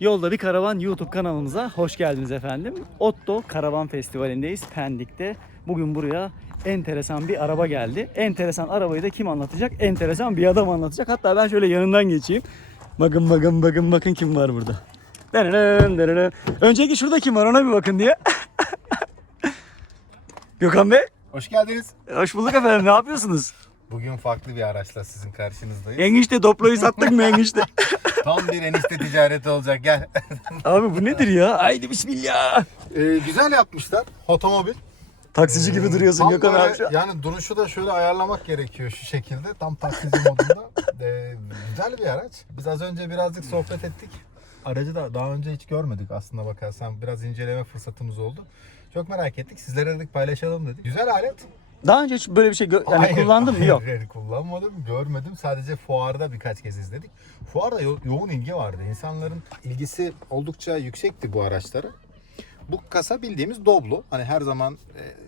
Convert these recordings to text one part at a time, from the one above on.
Yolda bir Karavan YouTube kanalımıza hoş geldiniz efendim. Otto Karavan Festivali'ndeyiz Pendik'te. Bugün buraya enteresan bir araba geldi. Enteresan arabayı da kim anlatacak? Enteresan bir adam anlatacak. Hatta ben şöyle yanından geçeyim. Bakın kim var burada. Önceki şurada kim var ona bir bakın diye. Gökhan Bey. Hoş geldiniz. Hoş bulduk efendim. Ne yapıyorsunuz? Bugün farklı bir araçla sizin karşınızdayız. Enişte Doblo'yu sattık mı enişte? Tam bir enişte ticareti olacak, gel. Abi bu nedir ya? Haydi bismillah. Güzel yapmışlar. Otomobil. Taksici gibi duruyorsun Tam Gökhan böyle, abi şu an. yani duruşu da şöyle ayarlamak gerekiyor şu şekilde. Tam taksici modunda. Güzel bir araç. Biz az önce birazcık sohbet ettik. Aracı da daha önce hiç görmedik aslında bakarsan. Biraz inceleme fırsatımız oldu. Çok merak ettik. Sizlere dedik paylaşalım dedik. Güzel alet. Daha önce hiç böyle bir şey kullandın mı? Yok. Hayır, kullanmadım, görmedim. Sadece fuarda birkaç kez izledik. Fuarda yoğun ilgi vardı. İnsanların ilgisi oldukça yüksekti bu araçlara. Bu kasa bildiğimiz Doblo. Hani her zaman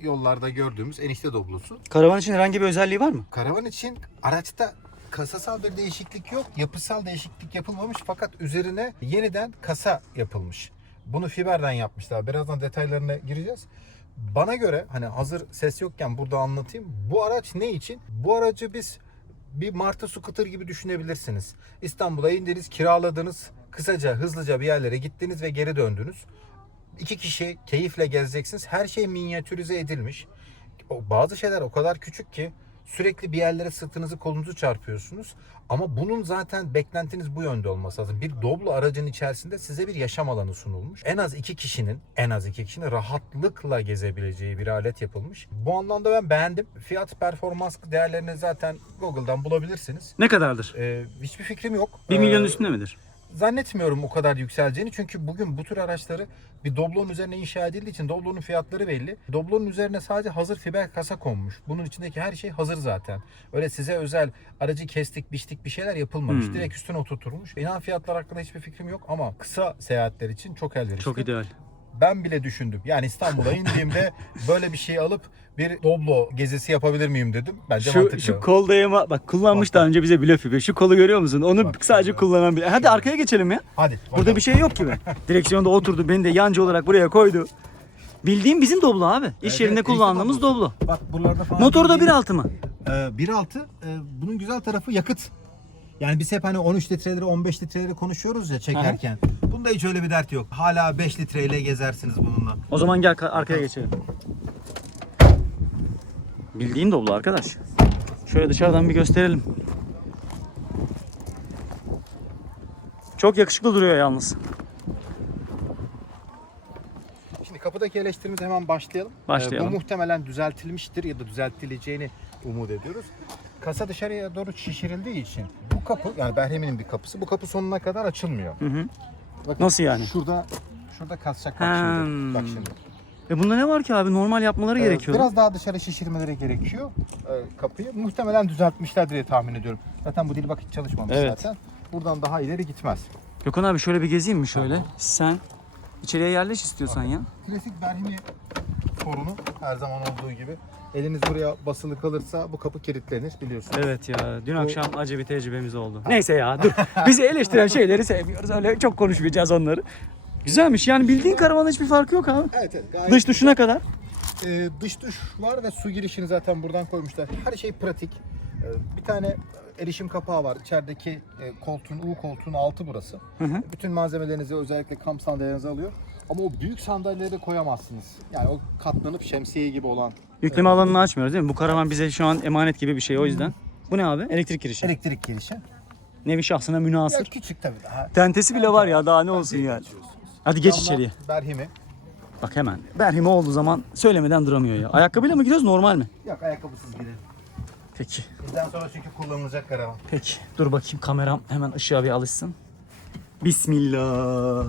yollarda gördüğümüz enişte Doblosu. Karavan için herhangi bir özelliği var mı? Karavan için araçta kasasal bir değişiklik yok. Yapısal değişiklik yapılmamış fakat üzerine yeniden kasa yapılmış. Bunu fiberden yapmışlar. Birazdan detaylarına gireceğiz. Bana göre hani hazır ses yokken burada anlatayım. Bu araç ne için? Bu aracı biz bir martı scooter gibi düşünebilirsiniz. İstanbul'a indiniz, kiraladınız. Kısaca, hızlıca bir yerlere gittiniz ve geri döndünüz. 2 kişi keyifle gezeceksiniz. Her şey minyatürize edilmiş. Bazı şeyler o kadar küçük ki sürekli bir yerlere sırtınızı kolunuzu çarpıyorsunuz. Ama bunun zaten beklentiniz bu yönde olması lazım. Bir Doblo aracın içerisinde size bir yaşam alanı sunulmuş. En az iki kişinin rahatlıkla gezebileceği bir alet yapılmış. Bu anlamda ben beğendim. Fiyat performans değerlerini zaten Google'dan bulabilirsiniz. Ne kadardır? Hiçbir fikrim yok. 1 milyonun üstünde midir? Zannetmiyorum o kadar yükseleceğini. Çünkü bugün bu tür araçları bir Doblo'nun üzerine inşa edildiği için Doblo'nun fiyatları belli. Doblo'nun üzerine sadece hazır fiber kasa konmuş. Bunun içindeki her şey hazır zaten. Öyle size özel aracı kestik, biçtik bir şeyler yapılmamış. Direkt üstüne oturtulmuş. İnan fiyatlar hakkında hiçbir fikrim yok ama kısa seyahatler için çok elverişli. Çok ideal. Ben bile düşündüm. Yani İstanbul'a indiğimde böyle bir şey alıp bir Doblo gezisi yapabilir miyim dedim. Bence mantıklı. Şu kol dayama bak kullanmış daha önce bize blöf yapıyor. Şu kolu görüyor musun? Onu Bak, sadece güzel. kullanan bir. Hadi arkaya geçelim ya. Hadi. Burada bir şey yok gibi. Direksiyonda oturdu. Beni de yancı olarak buraya koydu. Bildiğim bizim Doblo abi. İş yerinde kullandığımız Doblo. Bak buralarda falan. Motoru da 1.6 mı? 1.6 bunun güzel tarafı yakıt. Yani biz hep hani 13 litreleri 15 litreleri konuşuyoruz ya çekerken. Bunda hiç öyle bir dert yok. Hala 5 litreyle gezersiniz bununla. O zaman gel arkaya geçelim. Bildiğin Doblo arkadaş. Şöyle dışarıdan bir gösterelim. Çok yakışıklı duruyor yalnız. Şimdi kapıdaki eleştirimize hemen başlayalım. Başlayalım. Bu muhtemelen düzeltilmiştir ya da düzeltileceğini umut ediyoruz. Kasa dışarıya doğru şişirildiği için bu kapı, yani Berhemi'nin bir kapısı, bu kapı sonuna kadar açılmıyor. Bakın, Nasıl yani? Şurada kasacak bak şimdi. Bak şimdi. Bunda ne var ki abi? Normal yapmaları gerekiyor. Biraz daha dışarı şişirmeleri gerekiyor kapıyı. Muhtemelen düzeltmişler diye tahmin ediyorum. Zaten bu dil bak hiç çalışmamış zaten. Buradan daha ileri gitmez. Gökhan abi şöyle bir gezeyim mi şöyle? Sen içeriye yerleş istiyorsan ya. Klasik Berhemi sorunu her zaman olduğu gibi. Eliniz buraya basılı kalırsa bu kapı kilitlenir biliyorsunuz. Evet ya dün akşam acı bir tecrübemiz oldu. Neyse ya dur. Bizi eleştiren şeyleri sevmiyoruz. Öyle çok konuşmayacağız onları. Güzelmiş yani bildiğin karavanın hiçbir farkı yok abi. Evet. Gayet Dış duşuna kadar. dış duş var ve su girişini zaten buradan koymuşlar. Her şey pratik. Bir tane erişim kapağı var. İçerideki U koltuğun altı burası. Bütün malzemelerinizi özellikle kamp sandalyelerinizi alıyor. Ama o büyük sandalyeleri de koyamazsınız. Yani o katlanıp şemsiye gibi olan. Yükleme alanını açmıyoruz değil mi? Bu karavan bize şu an emanet gibi bir şey o yüzden. Bu ne abi? Elektrik girişi. Elektrik girişi. Nevi şahsına Ya münhasır. küçük tabii daha. Tentesi bile var ya daha ne olsun yani. Hadi geç içeriye. Berhimi. Bak hemen. Berhimi olduğu zaman söylemeden duramıyor ya. Ayakkabıyla mı giriyoruz normal mi? Yok ayakkabısız gidelim. Peki. Bizden sonra çünkü kullanılacak karavan. Peki. Dur bakayım kameram hemen ışığa bir alışsın. Bismillah.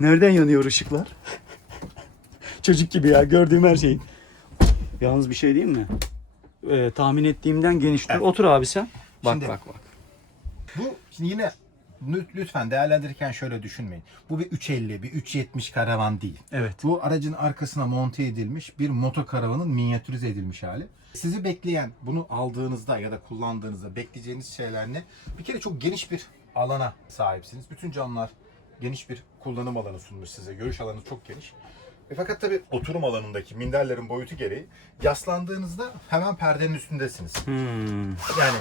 Nereden yanıyor ışıklar? Çocuk gibi ya gördüğüm her şeyin. Yalnız bir şey diyeyim mi? Tahmin ettiğimden geniş. Dur, otur abi sen. Bak Şimdi- bak. Bu şimdi yine lütfen değerlendirirken şöyle düşünmeyin. Bu bir 350, bir 370 karavan değil. Evet. Bu aracın arkasına monte edilmiş bir motokaravanın minyatürize edilmiş hali. Sizi bekleyen, bunu aldığınızda ya da kullandığınızda bekleyeceğiniz şeyler ne? Bir kere çok geniş bir alana sahipsiniz. Bütün camlar geniş bir kullanım alanı sunmuş size. Görüş alanı çok geniş. Fakat tabii oturum alanındaki minderlerin boyutu gereği yaslandığınızda hemen perdenin üstündesiniz. Yani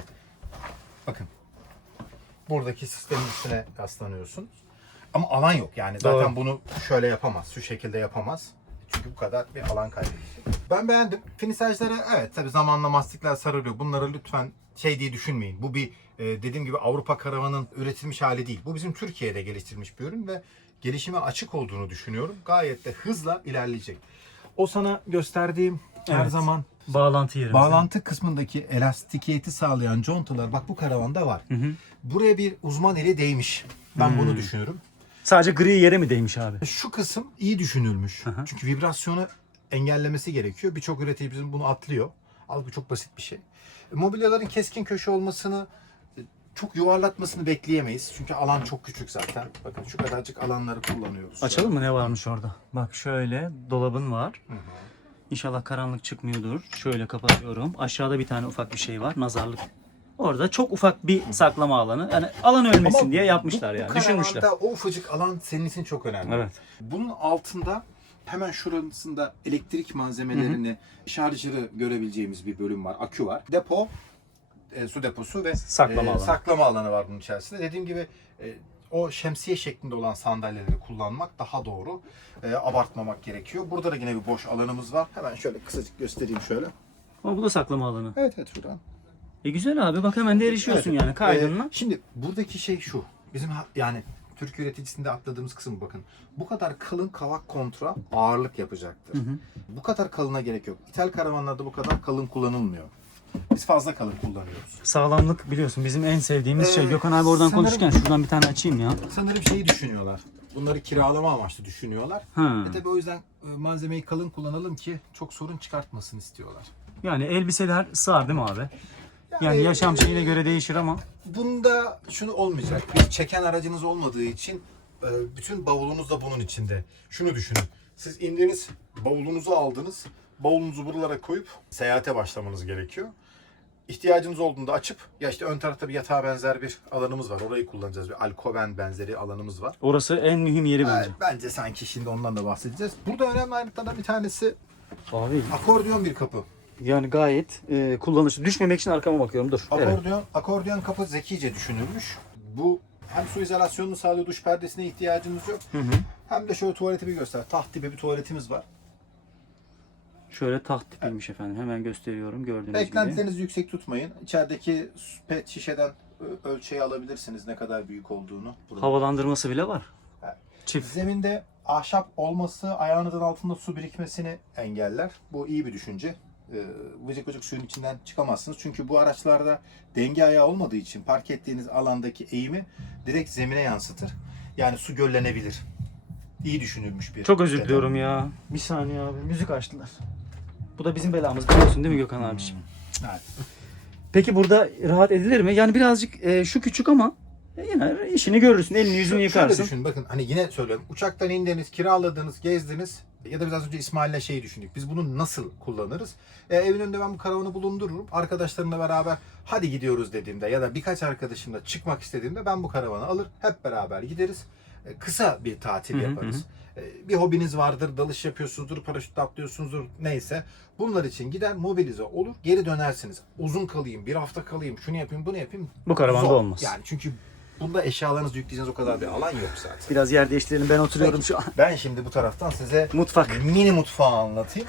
bakın buradaki sistemin üstüne yaslanıyorsun. Ama alan yok yani. Zaten Doğru. bunu şöyle yapamaz, şu şekilde yapamaz. Çünkü bu kadar bir alan kaybedecek. Ben beğendim. Finisajları evet tabii zamanla mastikler sarılıyor. Bunları lütfen şey diye düşünmeyin. Bu bir dediğim gibi Avrupa karavanın üretilmiş hali değil. Bu bizim Türkiye'de geliştirilmiş bir ürün ve gelişime açık olduğunu düşünüyorum. Gayet de hızla ilerleyecek. O sana gösterdiğim her Evet. zaman Bağlantı yerimiz. bağlantı kısmındaki elastikiyeti sağlayan contalar bak bu karavanda var. Buraya bir uzman eli değmiş. Ben bunu düşünüyorum. Sadece gri yere mi değmiş abi? Şu kısım iyi düşünülmüş. Çünkü vibrasyonu engellemesi gerekiyor. Birçok üretici bizim bunu atlıyor. Halbuki çok basit bir şey. Mobilyaların keskin köşe olmasını, çok yuvarlatmasını bekleyemeyiz. Çünkü alan çok küçük zaten. Bakın şu kadarcık alanları kullanıyoruz. Açalım mı, ne varmış orada? Bak şöyle dolabın var. İnşallah karanlık çıkmıyordur. Şöyle kapatıyorum. Aşağıda bir tane ufak bir şey var. Nazarlık. Orada çok ufak bir saklama alanı. Yani alan ölmesin Ama diye yapmışlar bu yani. Düşünmüşler. karavanda o ufacık alan senin için çok önemli. Evet. Bunun altında hemen şurasında elektrik malzemelerini, şarjırı görebileceğimiz bir bölüm var. Akü var. Depo, su deposu ve Saklama alanı. saklama alanı var bunun içerisinde. Dediğim gibi o şemsiye şeklinde olan sandalyeleri kullanmak daha doğru. Abartmamak gerekiyor. Burada da yine bir boş alanımız var. Hemen şöyle kısacık göstereyim şöyle. Ama bu da saklama alanı. Evet şuradan. Güzel abi, bak hemen de erişiyorsun Evet. yani kaydınla. Şimdi buradaki şey şu. Bizim yani Türk üreticisinde atladığımız kısım bakın. Bu kadar kalın kavak kontra ağırlık yapacaktır. Bu kadar kalına gerek yok. İthal karavanlarda bu kadar kalın kullanılmıyor. Biz fazla kalın kullanıyoruz. Sağlamlık biliyorsun bizim en sevdiğimiz şey. Gökhan abi oradan sanırım- konuşurken şuradan bir tane açayım ya. Sanırım şeyi düşünüyorlar. Bunları kiralama amaçlı düşünüyorlar. Tabii o yüzden malzemeyi kalın kullanalım ki çok sorun çıkartmasın istiyorlar. Yani elbiseler sığar değil mi abi? Yani yaşam şeyine göre değişir ama. Bunda şunu olmayacak. Bir çeken aracınız olmadığı için bütün bavulunuz da bunun içinde. Şunu düşünün. Siz indiniz, bavulunuzu aldınız. Bavulunuzu buralara koyup seyahate başlamanız gerekiyor. İhtiyacınız olduğunda açıp ya işte ön tarafta bir yatağa benzer bir alanımız var. Orayı kullanacağız. Bir alkoven benzeri alanımız var. Orası en mühim yeri bence. Bence sanki şimdi ondan da bahsedeceğiz. Burada önemli ayrıntılardan bir tanesi Abi akordeon bir kapı. yani gayet kullanışlı. Düşmemek için arkama bakıyorum, dur. Evet. Akordeon kapı zekice düşünülmüş. Bu hem su izolasyonunu sağlıyor, duş perdesine ihtiyacınız yok. Hem de şöyle tuvaleti bir göster. Taht tipi bir tuvaletimiz var. Şöyle taht tipiymiş efendim. Hemen gösteriyorum gördüğünüz gibi. Beklentilerinizi yüksek tutmayın. İçerideki pet şişeden ölçeği alabilirsiniz ne kadar büyük olduğunu. Havalandırması bile var. Evet. Çift. Zeminde ahşap olması ayağınızın altında su birikmesini engeller. Bu iyi bir düşünce. Vıcık vıcık suyun içinden çıkamazsınız. Çünkü bu araçlarda denge ayağı olmadığı için park ettiğiniz alandaki eğimi direkt zemine yansıtır. Yani su göllenebilir. İyi düşünülmüş bir. Çok özür detay. diliyorum ya. Bir saniye abi, müzik açtılar. Bu da bizim belamız, biliyorsun değil mi Gökhan abiciğim? Evet. Peki burada rahat edilir mi? Yani birazcık şu küçük ama yine işini görürsün. Elini yüzünü Şöyle yıkarsın. düşün bakın hani yine söylüyorum. Uçaktan indiniz, kiraladınız, gezdiniz ya da biraz önce İsmail'le şeyi düşündük. Biz bunu nasıl kullanırız? Evin önünde ben bu karavanı bulundururum. Arkadaşlarımla beraber hadi gidiyoruz dediğimde ya da birkaç arkadaşımla çıkmak istediğimde ben bu karavanı alır. Hep beraber gideriz. Kısa bir tatil yaparız. Bir hobiniz vardır, dalış yapıyorsunuzdur, paraşütle atlıyorsunuzdur neyse. Bunlar için gider mobilize olur, geri dönersiniz. Uzun kalayım, bir hafta kalayım, şunu yapayım, bunu yapayım. Bu karavanda Zor. olmaz. Yani çünkü bunda eşyalarınızı yükleyeceğiniz o kadar bir alan yok zaten. Biraz yer değiştirelim. Ben oturuyorum şu an. Ben şimdi bu taraftan size Mutfak. mini mutfağı anlatayım.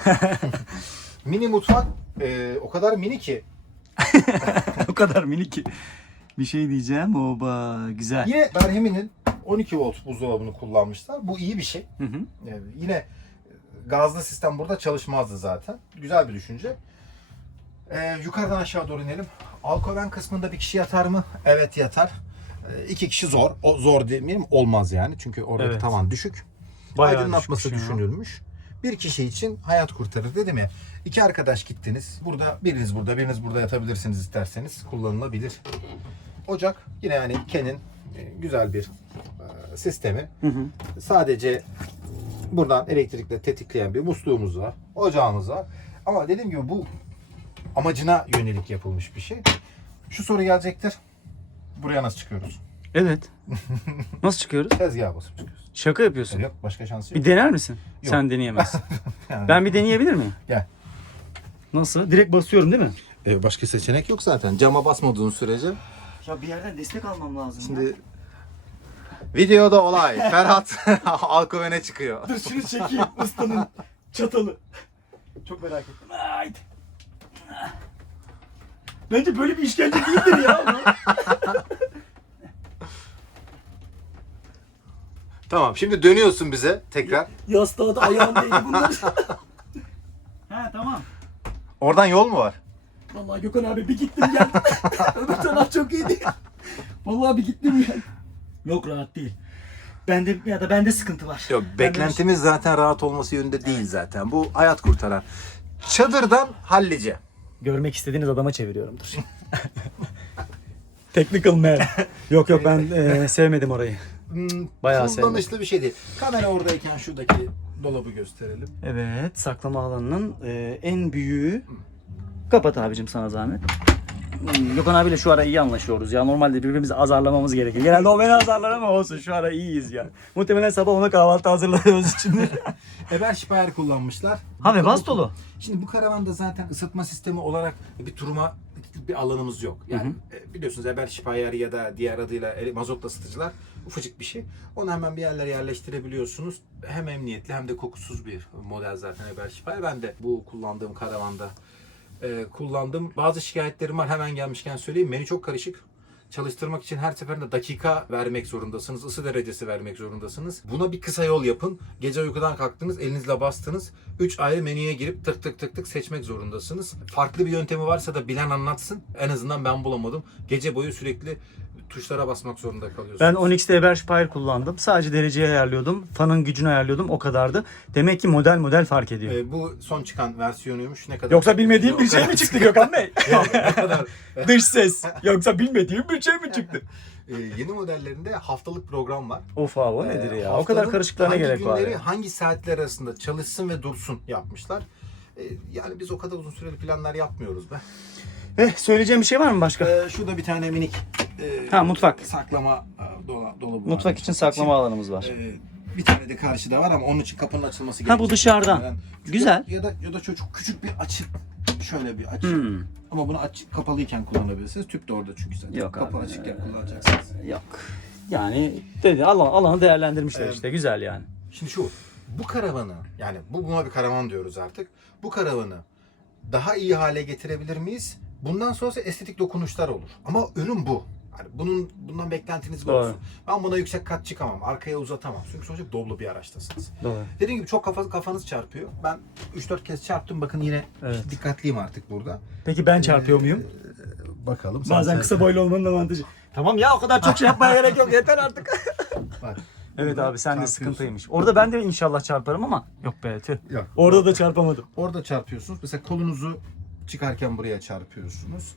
Mini mutfak o kadar mini ki. O kadar minik ki. Bir şey diyeceğim. Oba güzel. Yine Berhemi'nin 12 volt buzdolabını kullanmışlar. Bu iyi bir şey. Yine gazlı sistem burada çalışmazdı zaten. Güzel bir düşünce. Yukarıdan aşağı doğru inelim. Alkoven kısmında bir kişi yatar mı? Evet yatar. 2 kişi zor. O zor demeyelim, olmaz yani. Çünkü oradaki Evet. tavan düşük. Bayağı Aydınlatması düşmüş ya. düşünülmüş. Bir kişi için hayat kurtarır dedim ya. 2 arkadaş gittiniz. Burada biriniz burada yatabilirsiniz isterseniz. Kullanılabilir. Ocak yine yani Ken'in güzel bir sistemi. Sadece buradan elektrikle tetikleyen bir musluğumuz var. Ocağımız var. Ama dediğim gibi bu amacına yönelik yapılmış bir şey. Şu soru gelecektir. Buraya nasıl çıkıyoruz? Evet. Nasıl çıkıyoruz? Tezgaha basıp çıkıyorsun. Şaka yapıyorsun. Yok başka şansı yok. Bir dener misin? Yok. Sen deneyemezsin. Yani. Ben bir deneyebilir miyim? Gel. Nasıl? Direkt basıyorum değil mi? Başka seçenek yok zaten. Cama basmadığın sürece. Ya bir yerden destek almam lazım. Şimdi videoda olay. Ferhat Alkoven'e çıkıyor. Dur şunu çekeyim ustanın çatalı. Çok merak ettim. Haydi. Bence böyle bir işkence değildir ya bu. Tamam şimdi dönüyorsun bize tekrar. Yastığa da ayağım değdi bunlar. He tamam. Oradan yol mu var? Vallahi Gökhan abi bir gittim geldim. Öbür taraf çok iyiydi. Vallahi bir gittim geldim. Yok rahat değil. Bende sıkıntı var. Yok beklentimiz zaten rahat olması yönünde değil zaten. Bu hayat kurtaran. Çadırdan hallice. Görmek istediğiniz adama çeviriyorumdur. Technical man. Yok ben sevmedim orayı. Bayağı kullanışlı bir şey değil. Kamera oradayken şuradaki dolabı gösterelim. Evet, saklama alanının en büyüğü. Kapat abicim sana zahmet. Gökhan abiyle şu ara iyi anlaşıyoruz ya. Normalde birbirimizi azarlamamız gerekiyor. Genelde o beni azarlar ama olsun şu ara iyiyiz ya. Muhtemelen sabah ona kahvaltı hazırladığımız için. Eber Şipayer kullanmışlar. Ha ve bastolu. Şimdi bu karavanda zaten ısıtma sistemi olarak bir turuma bir alanımız yok. Yani biliyorsunuz Eber Şipayer ya da diğer adıyla mazotla ısıtıcılar ufacık bir şey. Onu hemen bir yerlere yerleştirebiliyorsunuz. Hem emniyetli hem de kokusuz bir model zaten Eber Şipayer. Ben de bu kullandığım karavanda kullandım. Bazı şikayetlerim var. Hemen gelmişken söyleyeyim. Menü çok karışık. Çalıştırmak için her seferinde dakika vermek zorundasınız. Isı derecesi vermek zorundasınız. Buna bir kısa yol yapın. Gece uykudan kalktınız, elinizle bastınız. 3 ayrı menüye girip tık tık tık tık seçmek zorundasınız. Farklı bir yöntemi varsa da bilen anlatsın. En azından ben bulamadım. Gece boyu sürekli tuşlara basmak zorunda kalıyorsunuz. Ben Onyx'te Eber Spire kullandım. Sadece dereceyi ayarlıyordum. Fanın gücünü ayarlıyordum. O kadardı. Demek ki model fark ediyor. Bu son çıkan versiyonuymuş. Ne kadar? Yoksa bilmediğim bir şey mi çıktı Gökhan Bey? Yok, ne kadar? Dış ses. Yoksa bilmediğim bir şey mi çıktı? Yeni modellerinde haftalık program var. Of abi o nedir ya? O Haftanın kadar karışıklarına gerek var Hangi günleri, ya. hangi saatler arasında çalışsın ve dursun yapmışlar. Yani biz o kadar uzun süreli planlar yapmıyoruz be. Söyleyeceğim bir şey var mı başka? Şurada bir tane minik Mutfak. saklama dolabı var. Mutfak için saklama alanımız var. Bir tane de karşıda var ama onun için kapının açılması Ha, gerekiyor. bu dışarıdan. Yani Güzel. Ya da çocuk küçük bir açık, şöyle bir açık. Ama bunu kapalıyken kullanabilirsiniz. Tüp de orada çünkü zaten. Yok Kapı abi. açıkken kullanacaksınız. Yok. Yani dedi alanı değerlendirmişler işte. Güzel yani. Şimdi bu karavanı, yani buna bir karavan diyoruz artık. Bu karavanı daha iyi hale getirebilir miyiz? Bundan sonrası estetik dokunuşlar olur. Ama ürün bu. Yani bundan beklentiniz bu Doğru. olsun. Ben buna yüksek kat çıkamam, arkaya uzatamam. Çünkü sonuçta dolu bir araçtasınız. Doğru. Dediğim gibi çok kafanız çarpıyor. Ben 3-4 kez çarptım. Bakın yine Evet. dikkatliyim artık burada. Peki ben çarpıyor muyum? Bakalım. Bazen kısa boylu olmanın avantajı. Tamam ya o kadar çok şey yapmaya gerek yok. Yeter artık. Bak. Evet abi sen de Çarpıyorsun. sıkıntıymış. Orada ben de inşallah çarparım ama yok be tüh. Yok. Orada da çarpamadım. Orada çarpıyorsunuz. Mesela kolunuzu çıkarken buraya çarpıyorsunuz.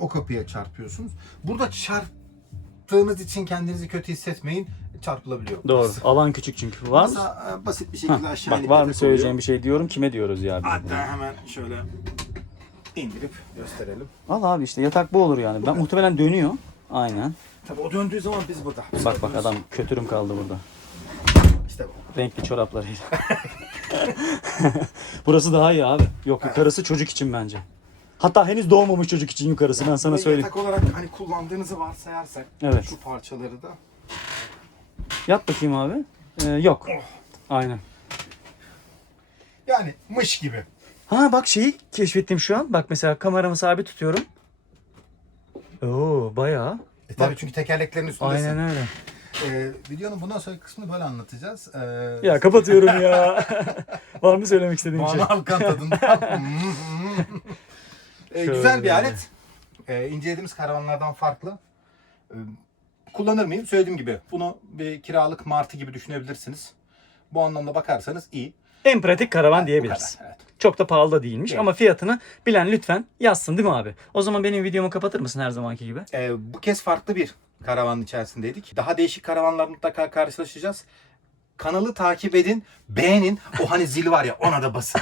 O kapıya çarpıyorsunuz. Burada çarptığınız için kendinizi kötü hissetmeyin. Çarpılabiliyor. Doğru. Alan küçük çünkü. Var mı? Masa basit bir şekilde aşağı Bak inip var mı yatak söyleyeceğim oluyor. bir şey diyorum. Kime diyoruz ya? biz? Hatta hemen şöyle indirip gösterelim. Al abi işte yatak bu olur yani. Ben muhtemelen dönüyor. Aynen. Tabii o döndüğü zaman biz burada. Bak adam kötürüm kaldı burada. İşte bu. Renkli çoraplarıyla. Burası daha iyi abi. Yok yukarısı çocuk için bence. Hatta henüz doğmamış çocuk için yukarısı ben sana Ve söyleyeyim. yatak olarak hani kullandığınızı varsayarsak Evet. şu parçaları da Yat bakayım abi. Yok. Aynen. yani mış gibi. Ha bak şeyi keşfettim şu an. Bak mesela kameramı sabit tutuyorum. Oo bayağı. Tabii çünkü tekerleklerin üstündesin. Aynen öyle. Videonun bundan sonraki kısmını böyle anlatacağız. Ya kapatıyorum ya. Var mı söylemek istediğin bir şey? Banu Alkan tadında. Güzel bir Şöyle. alet. İncelediğimiz karavanlardan farklı. Kullanır mıyım? Söylediğim gibi bunu bir kiralık martı gibi düşünebilirsiniz. Bu anlamda bakarsanız iyi. En pratik karavan Bu diyebiliriz. kadar, evet. Çok da pahalı da değilmiş Değil. ama fiyatını bilen lütfen yazsın değil mi abi? O zaman benim videomu kapatır mısın her zamanki gibi? Bu kez farklı bir karavanın içerisindeydik. Daha değişik karavanlar mutlaka karşılaşacağız. Kanalı takip edin, beğenin. O hani zil var ya ona da basın.